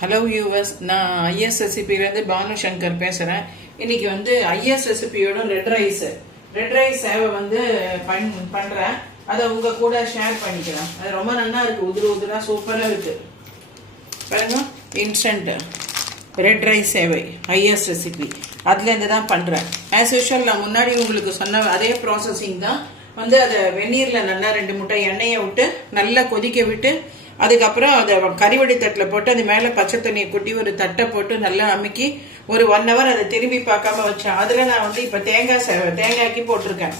Hello viewers நான் IS ரெசிபிலேருந்து பானு சங்கர் பேசுகிறேன் இன்னைக்கு வந்து ஐஎஸ் ரெசிபியோட ரெட் ரைஸ் ரெட் ரைஸ் சேவை வந்து பண் பண்ணுறேன் அதை உங்கள் கூட ஷேர் பண்ணிக்கிறேன். அது ரொம்ப நல்லா இருக்குது உதிர உதிராக சூப்பராக இருக்குது பாருங்க இன்ஸ்டண்ட்டு ரெட் ரைஸ் சேவை ஐஎஸ் ரெசிபி அதுலேருந்து தான் பண்ணுறேன் ஆஸ் யூஷுவல் நான் முன்னாடி உங்களுக்கு சொன்ன அதே ப்ராசஸிங் தான். வந்து அதை வெந்நீரில் நல்லா ரெண்டு முட்டை எண்ணெயை விட்டு நல்லா கொதிக்க விட்டு அதுக்கப்புறம் அதை கறிவடி தட்டில் போட்டு அது மேலே பச்சை தண்ணியை கொட்டி ஒரு தட்டை போட்டு நல்லா அமுக்கி ஒரு ஒன் ஹவர் அதை திரும்பி பார்க்காம வச்சேன். அதில் நான் வந்து இப்போ தேங்காய் ச தேங்காய்க்கு போட்டிருக்கேன்.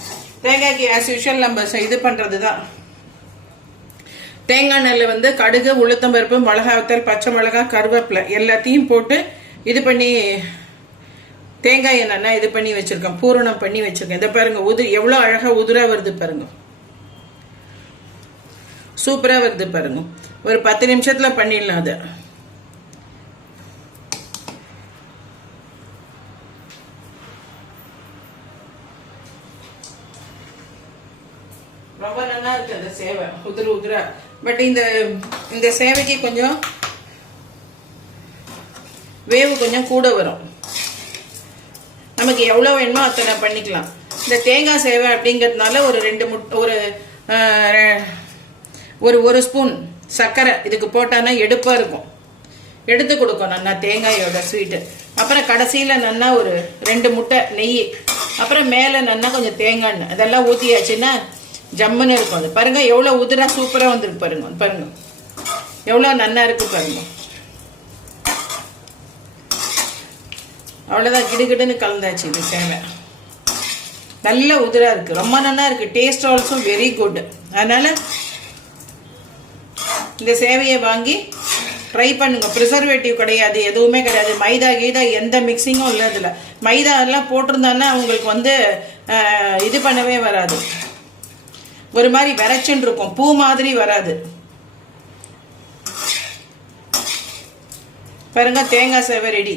தேங்காய்க்கு ஆஸ் யூஷுவல் நம்ம இது பண்ணுறது தான் தேங்காய் நெல்லை வந்து கடுகு உளுத்தம்பருப்பு மிளகாத்தல் பச்சை மிளகாய் கருவேப்பிலை எல்லாத்தையும் போட்டு இது பண்ணி தேங்காய் நல்லா இது பண்ணி வச்சுருக்கேன் பூரணம் பண்ணி வச்சுருக்கேன் இதை பாருங்கள் உது எவ்வளோ அழகாக உதிராக வருது பாருங்கள் சூப்பரா வருது பாருங்க. ஒரு பத்து நிமிஷத்துல பண்ணிடலாம் அதை. ரொம்ப நல்லா இருக்கு அந்த சேவை உதிர உதிரா. பட் இந்த இந்த சேவைக்கு கொஞ்சம் வேவு கொஞ்சம் கூட வரும். நமக்கு எவ்வளோ வேணுமோ அத்தனை பண்ணிக்கலாம். இந்த தேங்காய் சேவை அப்படிங்கிறதுனால ஒரு ரெண்டு முட்டை ஒரு ஒரு ஒரு ஸ்பூன் சர்க்கரை இதுக்கு போட்டானா எடுப்பாக இருக்கும். எடுத்து கொடுக்கும் நல்லா தேங்காயோட ஸ்வீட்டு அப்புறம் கடைசியில் நல்லா ஒரு ரெண்டு முட்டை நெய். அப்புறம் மேலே நல்லா கொஞ்சம் தேங்காய் எண்ணெய். அதெல்லாம் ஊற்றியாச்சுன்னா ஜம்முன்னு இருக்கும் அது. பாருங்க எவ்வளோ உதிராக சூப்பராக வந்துருக்கு பாருங்க பாருங்க. எவ்வளோ நல்லா இருக்கு பாருங்க. அவ்வளோதான் கிடுகிடுன்னு கலந்தாச்சு இது சேவை. நல்ல உதிராக இருக்குது ரொம்ப நல்லா இருக்குது டேஸ்ட் ஆல்சோ வெரி குட் அதனால் இந்த சேவையை வாங்கி ட்ரை பண்ணுங்க. ப்ரிசர்வேட்டிவ் கிடையாது எதுவுமே கிடையாது. மைதா கீதா எந்த மிக்சிங்கும் இல்லை இதில். மைதா எல்லாம் போட்டிருந்தாங்கன்னா உங்களுக்கு வந்து இது பண்ணவே வராது. ஒரு மாதிரி விரைச்சுன்னு இருக்கும். பூ மாதிரி வராது. பாருங்க தேங்காய் சேவை ரெடி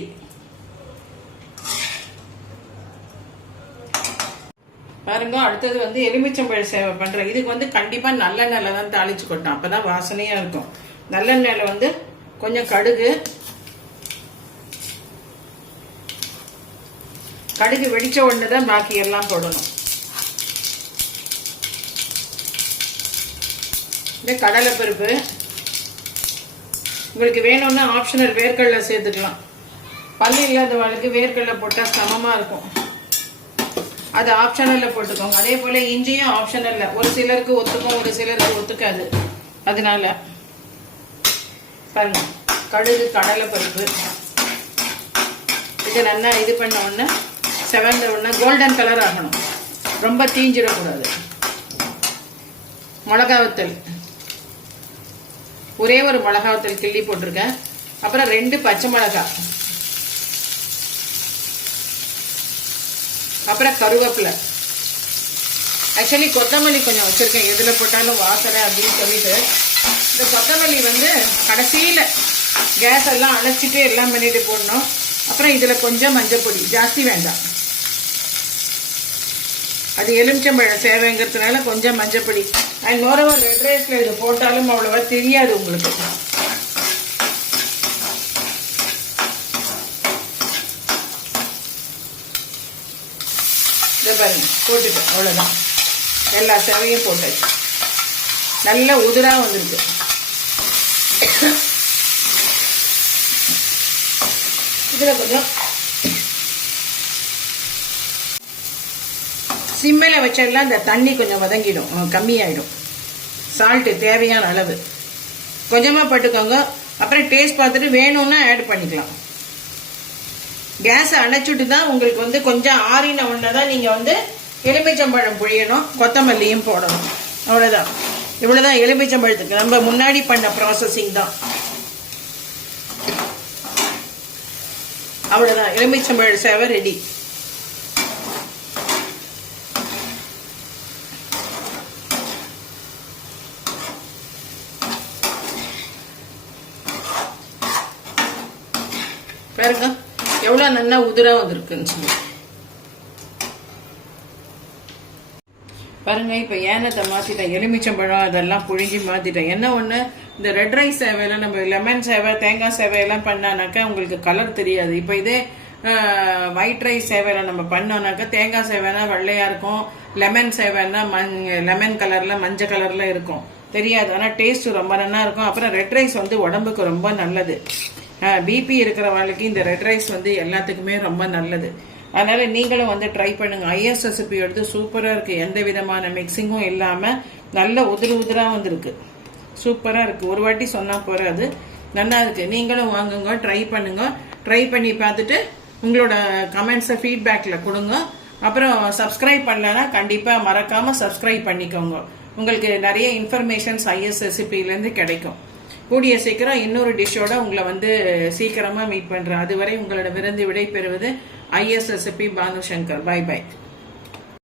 பாருங்க அடுத்தது வந்து எலுமிச்சம்பழ சேவை பண்ணுறேன் இதுக்கு வந்து கண்டிப்பாக நல்லெண்ணெயில் தான் தாளிச்சு கொட்டணும். அப்பதான் வாசனையாக இருக்கும். நல்லெண்ணெயில் வந்து கொஞ்சம் கடுகு கடுகு வெடிச்ச உடனே தான் பாக்கி எல்லாம் போடணும். இந்த கடலைப்பருப்பு உங்களுக்கு வேணும்னா ஆப்ஷனல் வேர்க்கடலை சேர்த்துக்கலாம். பல்லு இல்லாதவங்களுக்கு வேர்க்கடலை போட்டால் சமமாக இருக்கும். அது ஆப்ஷனலில் போட்டுக்கோங்க. அதே போல் இஞ்சியும் ஆப்ஷனலில் ஒரு சிலருக்கு ஒத்துக்கும் ஒரு சிலருக்கு ஒத்துக்காது. அதனால பாருங்க. கடுகு கடலை பருப்பு இதை நல்லா இது பண்ண உடனே செவந்த உடனே கோல்டன் கலர் ஆகணும். ரொம்ப தீஞ்சிடக்கூடாது. மிளகாவத்தல் ஒரே ஒரு மிளகாவத்தல் கிள்ளி போட்டிருக்கேன். அப்புறம் ரெண்டு பச்சை மிளகாய். அப்புறம் கருவேப்பிலை. ஆக்சுவலி கொத்தமல்லி கொஞ்சம் வச்சுருக்கேன். எதில் போட்டாலும் வாசலை அப்படின்னு சொல்லிட்டு. இந்த கொத்தமல்லி வந்து கடைசியில் கேஸ் எல்லாம் அணைச்சிட்டு எல்லாம் பண்ணிட்டு போடணும். அப்புறம் இதில் கொஞ்சம் மஞ்சள் பொடி. ஜாஸ்தி வேண்டாம். அது எலுமிச்சம்பழ சேவைங்கிறதுனால கொஞ்சம் மஞ்சள் பொடி. அண்ட் மோரோவர் ரெட் ரைஸில் இது போட்டாலும் அவ்வளோவா தெரியாது உங்களுக்கு. இதை பாருங்க போட்டுட்டேன் அவ்வளோதான் எல்லா சேவையும் போட்டாச்சு. நல்ல உதிராக வந்துருக்கு. இதில் கொஞ்சம் சிம்மில் வச்செல்லாம் இந்த தண்ணி கொஞ்சம் வதங்கிடும் கம்மியாயிடும். சால்ட்டு தேவையான அளவு. கொஞ்சமாக போட்டுக்கோங்க. அப்புறம் டேஸ்ட் பார்த்துட்டு வேணும்னா ஆட் பண்ணிக்கலாம். கேஸை அணைச்சிட்டு தான் உங்களுக்கு வந்து கொஞ்சம் ஆறின உடனே தான் நீங்கள் வந்து எலுமிச்சம்பழம் புழியணும் கொத்தமல்லியும் போடணும். அவ்வளோதான் இவ்வளோதான் எலுமிச்சம்பழத்துக்கு. நம்ம முன்னாடி பண்ண ப்ராசஸிங் தான். அவ்வளோதான் எலுமிச்சம்பழ சேவை ரெடி பாருங்க. எவ்வளோ நல்லா உதிரா வந்திருக்குன்னு சொல்லி. பாருங்க இப்போ ஏனத்தை மாத்திட்டேன் எலுமிச்சம்பழம் அதெல்லாம் புழிஞ்சி மாத்திட்டேன். என்ன ஒண்ணு? இந்த ரெட் ரைஸ் சேவையில நம்ம லெமன் சேவை தேங்காய் சேவையெல்லாம் பண்ணானாக்கா உங்களுக்கு கலர் தெரியாது. இப்போ இதே ஒயிட் ரைஸ் சேவையில் நம்ம பண்ணோம்னாக்கா தேங்காய் சேவைனா வெள்ளையாக இருக்கும். லெமன் சேவைன்னா மண் லெமன் கலரில் மஞ்சள் கலரில் இருக்கும். தெரியாது. ஆனால் டேஸ்ட்டு ரொம்ப நல்லா இருக்கும். அப்புறம் ரெட் ரைஸ் வந்து உடம்புக்கு ரொம்ப நல்லது. பிபி இருக்கிறவங்களுக்கு இந்த ரெட் ரைஸ் வந்து எல்லாத்துக்குமே ரொம்ப நல்லது. அதனால நீங்களும் வந்து ட்ரை பண்ணுங்க. ஐஎஸ் ரெசிபி எடுத்து சூப்பராக இருக்கு. எந்த விதமான மிக்சிங்கும் இல்லாமல் நல்ல உதிரி உதிராக வந்திருக்கு. சூப்பராக இருக்கு. ஒரு வாட்டி சொன்னால் போகாது நல்லா இருக்கு. நீங்களும் வாங்குங்க ட்ரை பண்ணுங்க. ட்ரை பண்ணி பார்த்துட்டு உங்களோட கமெண்ட்ஸை ஃபீட்பேக்கில் கொடுங்க. அப்புறம் சப்ஸ்கிரைப் பண்ணலன்னா கண்டிப்பாக மறக்காமல் சப்ஸ்கிரைப் பண்ணிக்கோங்க. உங்களுக்கு நிறைய இன்ஃபர்மேஷன்ஸ் ஐஎஸ் ரெசிபிலேருந்து கிடைக்கும். கூடிய சீக்கிரம் இன்னொரு டிஷ்ஷோட உங்களை வந்து சீக்கிரமா மீட் பண்றேன். அதுவரை உங்களோட விருந்து விடை பெறுவது I S Banu Shankar bye bye